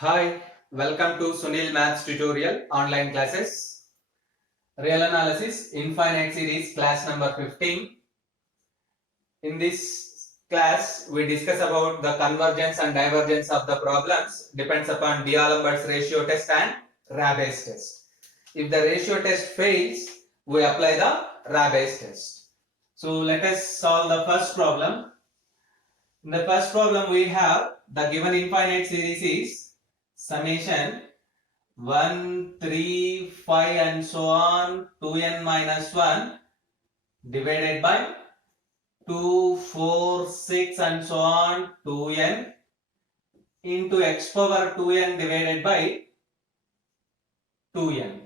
Hi, welcome to Sunil Maths tutorial online classes. Real analysis infinite series class number 15. In this class, we discuss about the convergence and divergence of the problems depends upon D'Alembert's ratio test and Rabay's test. If the ratio test fails, we apply the Rabay's test. So let us solve the first problem. In the first problem, we have the given infinite series is summation 1, 3, 5 and so on 2n minus 1 divided by 2, 4, 6 and so on 2n into x power 2n divided by 2n.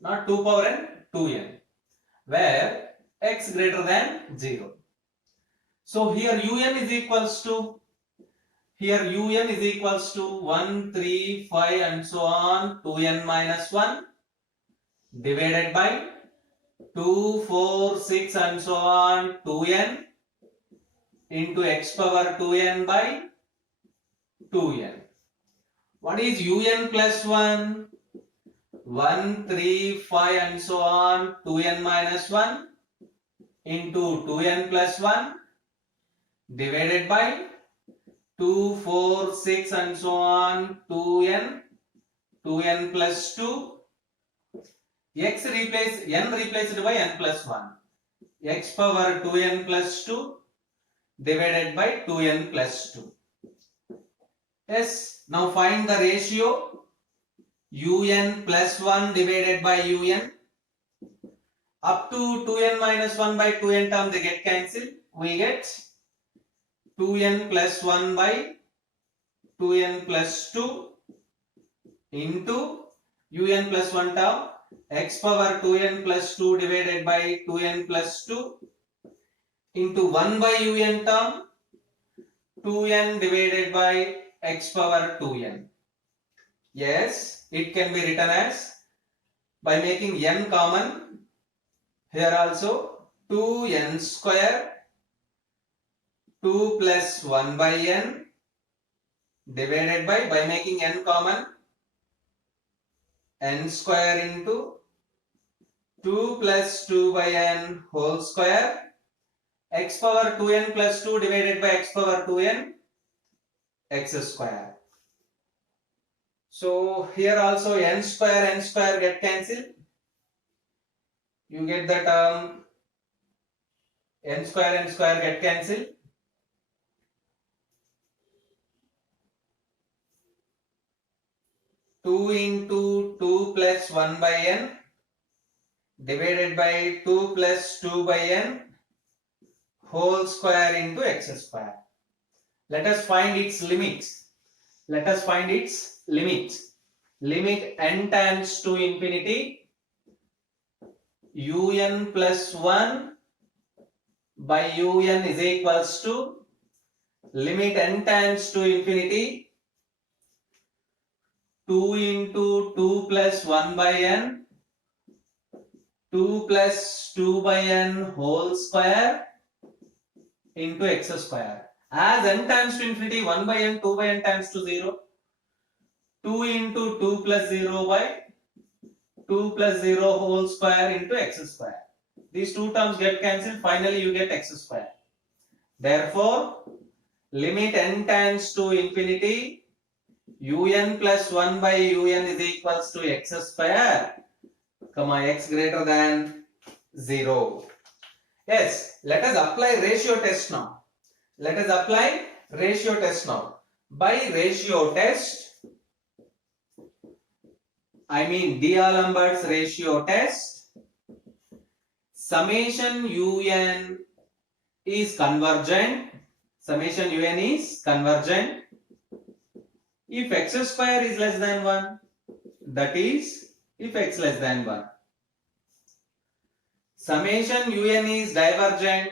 Not 2 power n, 2n, where x greater than 0. So here un is equals to 1, 3, 5 and so on 2n minus 1 divided by 2, 4, 6 and so on 2n into x power 2n by 2n. What is un plus 1? 1, 3, 5 and so on 2n minus 1 into 2n plus 1 divided by 2, 4, 6 and so on 2n plus 2. n replaced by n plus 1. X power 2n plus 2 divided by 2n plus 2. Yes, now find the ratio un plus 1 divided by un. Up to 2n minus 1 by 2n term they get cancelled. We get 2n plus 1 by 2n plus 2 into un plus 1 term x power 2n plus 2 divided by 2n plus 2 into 1 by un term 2n divided by x power 2n. Yes, it can be written as by making n common. Here also 2n square 2 plus 1 by n divided by making n common n square into 2 plus 2 by n whole square x power 2n plus 2 divided by x power 2n x square. So here also n square get cancelled. You get the term n square get cancelled. Two into 2 plus 1 by n divided by 2 plus 2 by n whole square into x square. Let us find its limits. Limit n tends to infinity un plus 1 by un is equals to limit n tends to infinity 2 into 2 plus 1 by n 2 plus 2 by n whole square into x square. As n tends to infinity, 1 by n, 2 by n tends to 0. 2 into 2 plus 0 by 2 plus 0 whole square into x square. These two terms get cancelled. Finally, you get x square. Therefore, limit n tends to infinity, un plus 1 by un is equals to x square, x greater than 0. Yes, let us apply ratio test now. By ratio test, I mean D'Alembert's ratio test, summation un is convergent. If x square is less than 1, that is, if x less than 1. Summation un is divergent.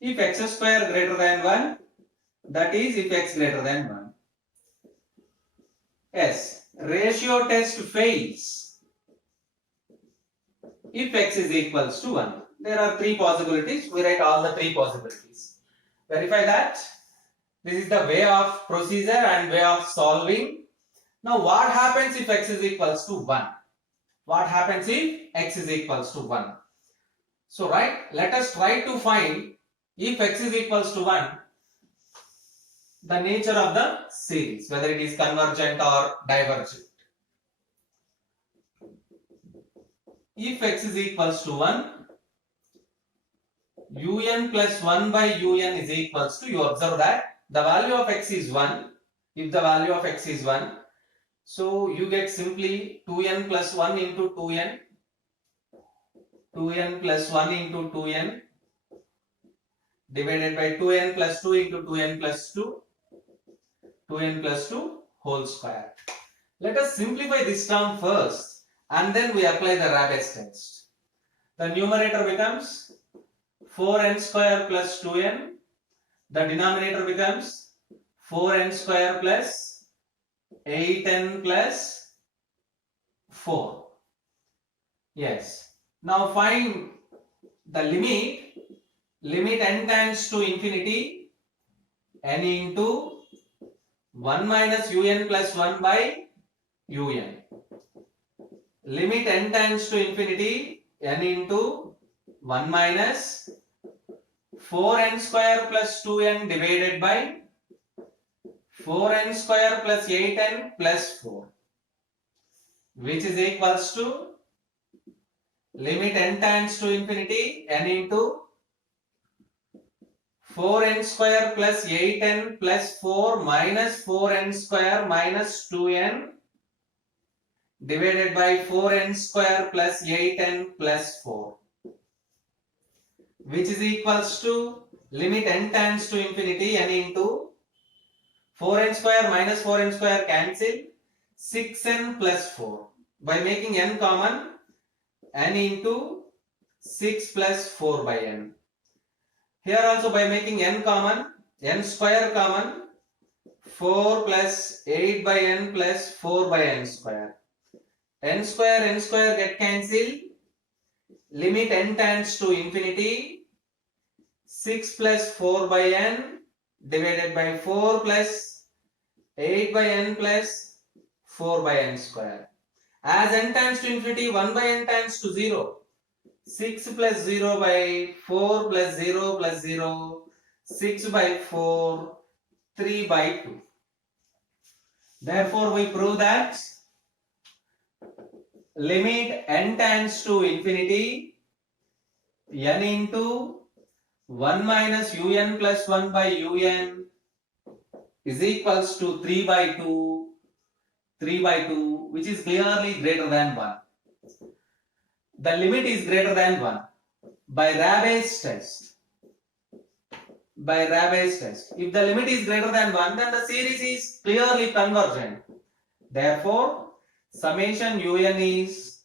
If x square greater than 1, that is, if x greater than 1. Yes, ratio test fails if x is equals to 1. There are three possibilities. We write all the three possibilities. Verify that. This is the way of procedure and way of solving. Now what happens if x is equals to 1? What happens if x is equals to 1? So right, let us try to find if x is equals to 1, the nature of the series, whether it is convergent or divergent. If x is equals to 1, un plus 1 by un is equals to, you observe that the value of x is 1. If the value of x is 1, so you get simply 2n plus 1 into 2n, 2n plus 1 into 2n divided by 2n plus 2 into 2n plus 2, 2n plus 2 whole square. Let us simplify this term first and then we apply the Rabe's test. The numerator becomes 4n square plus 2n. The denominator becomes 4n square plus 8n plus 4. Yes. Now find the limit. Limit n tends to infinity, n into 1 minus un plus 1 by un. Limit n tends to infinity, n into 1 minus 4n square plus 2n divided by 4n square plus 8n plus 4, which is equals to limit n tends to infinity, n into 4n square plus 8n plus 4 minus 4n square minus 2n divided by 4n square plus 8n plus 4, which is equals to limit n tends to infinity, n into 4n square minus 4n square cancel, 6n plus 4. By making n common, n into 6 plus 4 by n. Here also by making n common, n square common, 4 plus 8 by n plus 4 by n square. N square get cancelled. Limit n tends to infinity, 6 plus 4 by n divided by 4 plus 8 by n plus 4 by n square. As n tends to infinity, 1 by n tends to 0. 6 plus 0 by 4 plus 0 plus 0, 6 by 4, 3 by 2. Therefore, we prove that limit n tends to infinity, n into 1 minus un plus 1 by un is equals to 3 by 2, 3 by 2, which is clearly greater than 1. The limit is greater than 1 by Rabe's test. By Rabe's test. If the limit is greater than 1, then the series is clearly convergent. Therefore, summation un is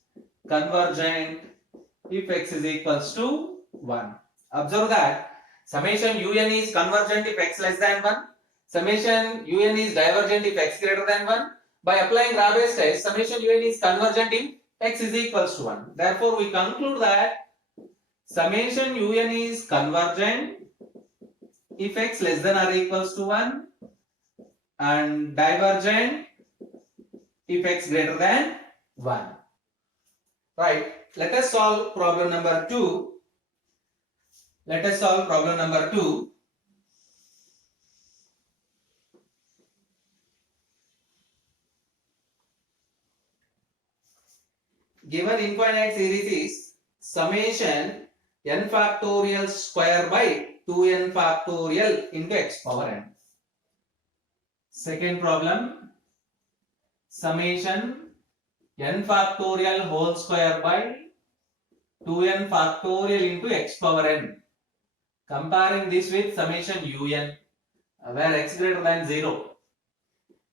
convergent if x is equals to 1. Observe that summation un is convergent if x less than 1. Summation un is divergent if x greater than 1. By applying Rabe's test, summation un is convergent if x is equals to 1. Therefore, we conclude that summation un is convergent if x less than or equals to 1 and divergent if x greater than 1. Right. Let us solve problem number 2. Let us solve problem number 2. Given infinite series is summation n factorial square by 2n factorial into x power n. Second problem, summation n factorial whole square by 2n factorial into x power n. Comparing this with summation un, where x greater than 0,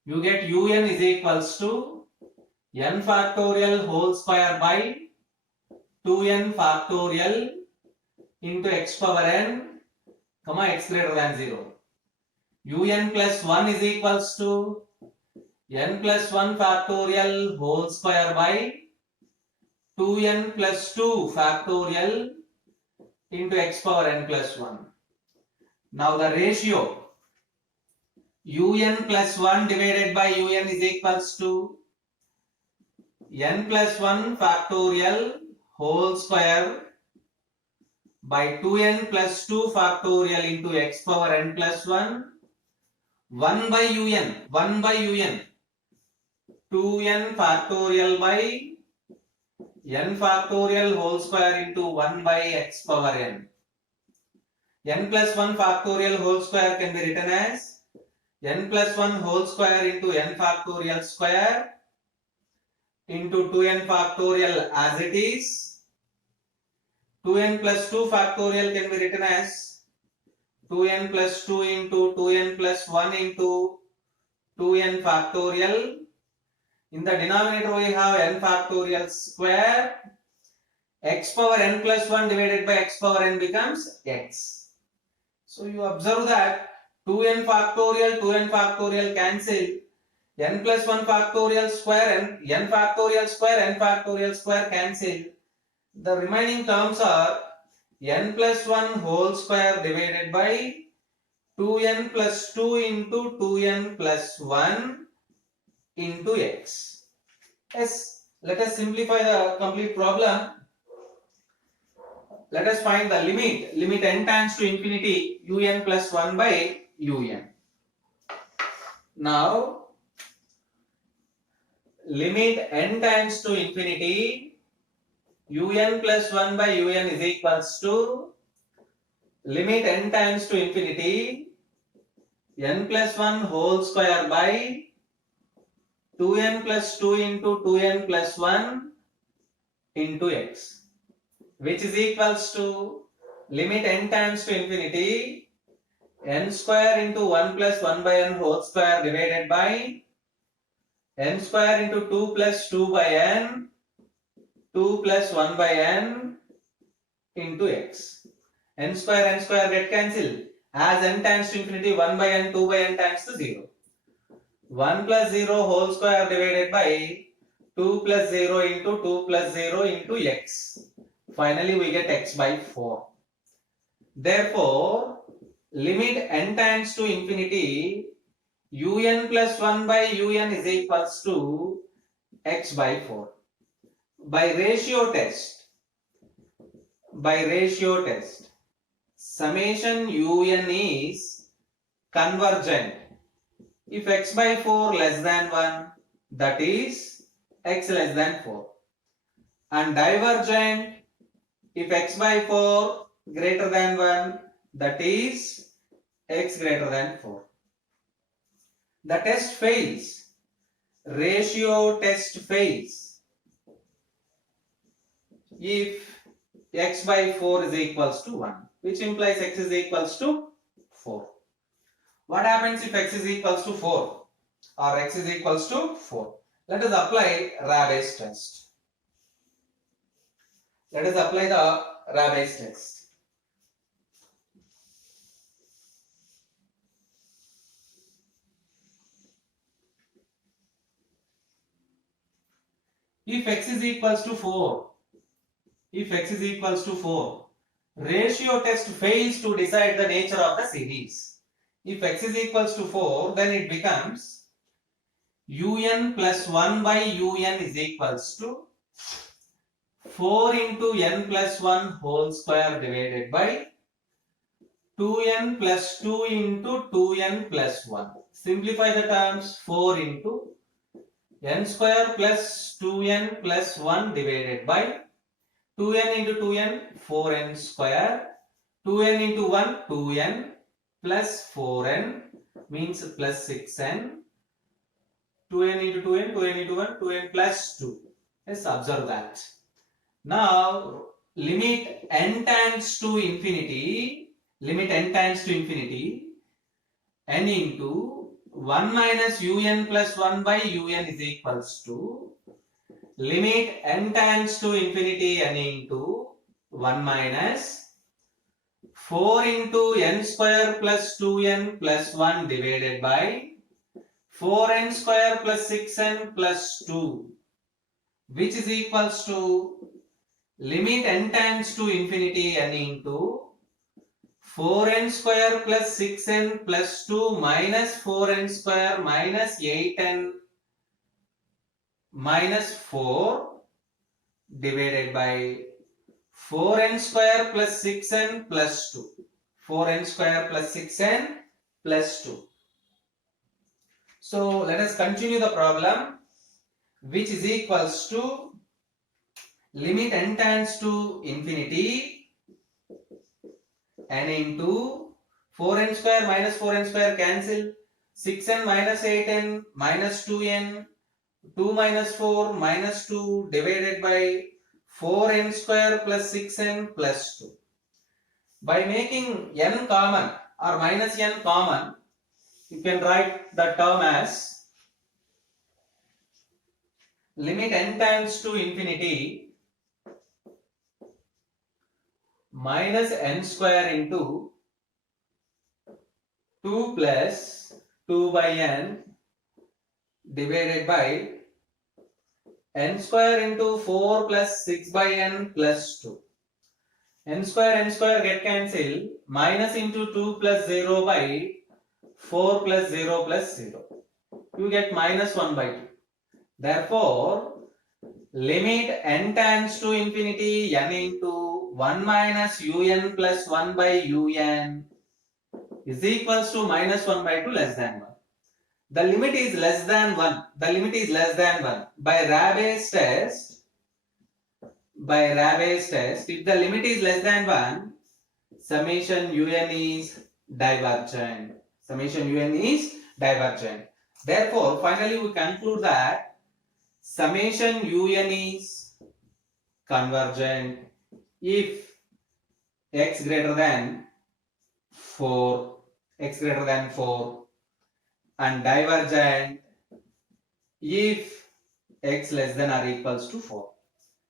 you get un is equals to n factorial whole square by 2n factorial into x power n, comma x greater than 0. un plus 1 is equals to n plus 1 factorial whole square by 2n plus 2 factorial into x power n plus 1. Now the ratio un plus 1 divided by un is equals to n plus 1 factorial whole square by 2n plus 2 factorial into x power n plus 1 1 by un 2n factorial by n factorial whole square into 1 by x power n. N plus 1 factorial whole square can be written as n plus 1 whole square into n factorial square into 2n factorial as it is. 2n plus 2 factorial can be written as 2n plus 2 into 2n plus 1 into 2n factorial. In the denominator we have n factorial square. X power n plus 1 divided by x power n becomes x. So you observe that 2n factorial cancel. N plus 1 factorial square and n factorial square cancel. The remaining terms are n plus 1 whole square divided by 2n plus 2 into 2n plus 1 into x. Yes, let us simplify the complete problem. Let us find the limit n tends to infinity un plus 1 by un. Now limit n tends to infinity un plus 1 by un is equals to limit n tends to infinity n plus 1 whole square by 2n plus 2 into 2n plus 1 into x, which is equals to limit n tends to infinity n square into 1 plus 1 by n whole square divided by n square into 2 plus 2 by n 2 plus 1 by n into x. N square get cancel. As n tends to infinity 1 by n 2 by n tends to 0. 1 plus 0 whole square divided by 2 plus 0 into 2 plus 0 into x. Finally we get x by 4. Therefore limit n tends to infinity un plus 1 by un is equals to x by 4. By ratio test, summation un is convergent if x by 4 less than 1, that is x less than 4, and divergent if x by 4 greater than 1, that is x greater than 4. The test fails. Ratio test fails if x by 4 is equals to 1, which implies x is equals to 4. What happens if x is equals to 4 or x is equals to 4? Let us apply Rabe's test. Let us apply the Rabe's test. If x is equals to 4, ratio test fails to decide the nature of the series. If x is equals to 4, then it becomes un plus 1 by un is equals to 4 into n plus 1 whole square divided by 2n plus 2 into 2n plus 1. Simplify the terms. 4 into n square plus 2n plus 1 divided by 2n into 2n 4n square, 2n into 1 2n plus 4n means plus 6n, 2n into 2n 2n into 1 2n plus 2. Let's observe that. Now limit n tends to infinity n into 1 minus un plus 1 by un is equals to limit n tends to infinity n into 1 minus 4 into n square plus 2n plus 1 divided by 4n square plus 6n plus 2, which is equals to limit n tends to infinity n into 4n square plus 6n plus 2 minus 4n square minus 8n minus 4 divided by 4n square plus 6n plus 2. 4n square plus 6n plus 2. So let us continue the problem, which is equals to limit n tends to infinity n into 4n square minus 4n square cancel, 6n minus 8n minus 2n, 2 minus 4 minus 2 divided by 4n square plus 6n plus 2. By making n common or minus n common, you can write the term as limit n tends to infinity minus n square into 2 plus 2 by n divided by n square into 4 plus 6 by n plus 2. N square get cancelled. Minus into 2 plus 0 by 4 plus 0 plus 0. You get minus 1 by 2. Therefore, limit n tends to infinity n into 1 minus un plus 1 by un is equals to minus 1 by 2 less than 1. The limit is less than 1. The limit is less than 1. By Rabe's test, if the limit is less than 1, summation un is divergent. Summation un is divergent. Therefore, finally we conclude that summation un is convergent if x greater than 4, and divergent if x less than or equals to 4.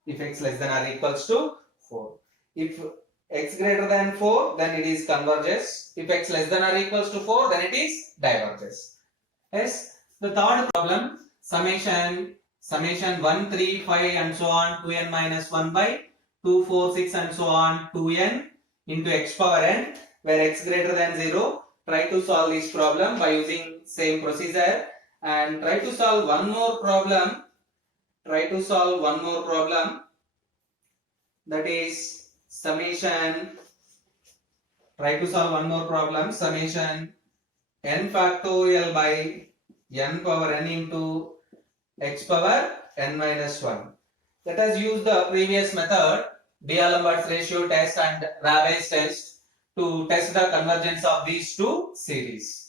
If x less than or equals to 4. If x greater than 4, then it is converges. If x less than or equals to 4, then it is diverges. Yes. The third problem, summation 1, 3, 5 and so on 2n minus 1 by 2, 4, 6 and so on 2n into x power n, where x greater than 0. Try to solve this problem by using same procedure, and try to solve one more problem. That is summation. Try to solve one more problem. Summation n factorial by n power n into x power n minus 1. Let us use the previous method, D'Alembert's ratio test and Rabe's test, to test the convergence of these two series.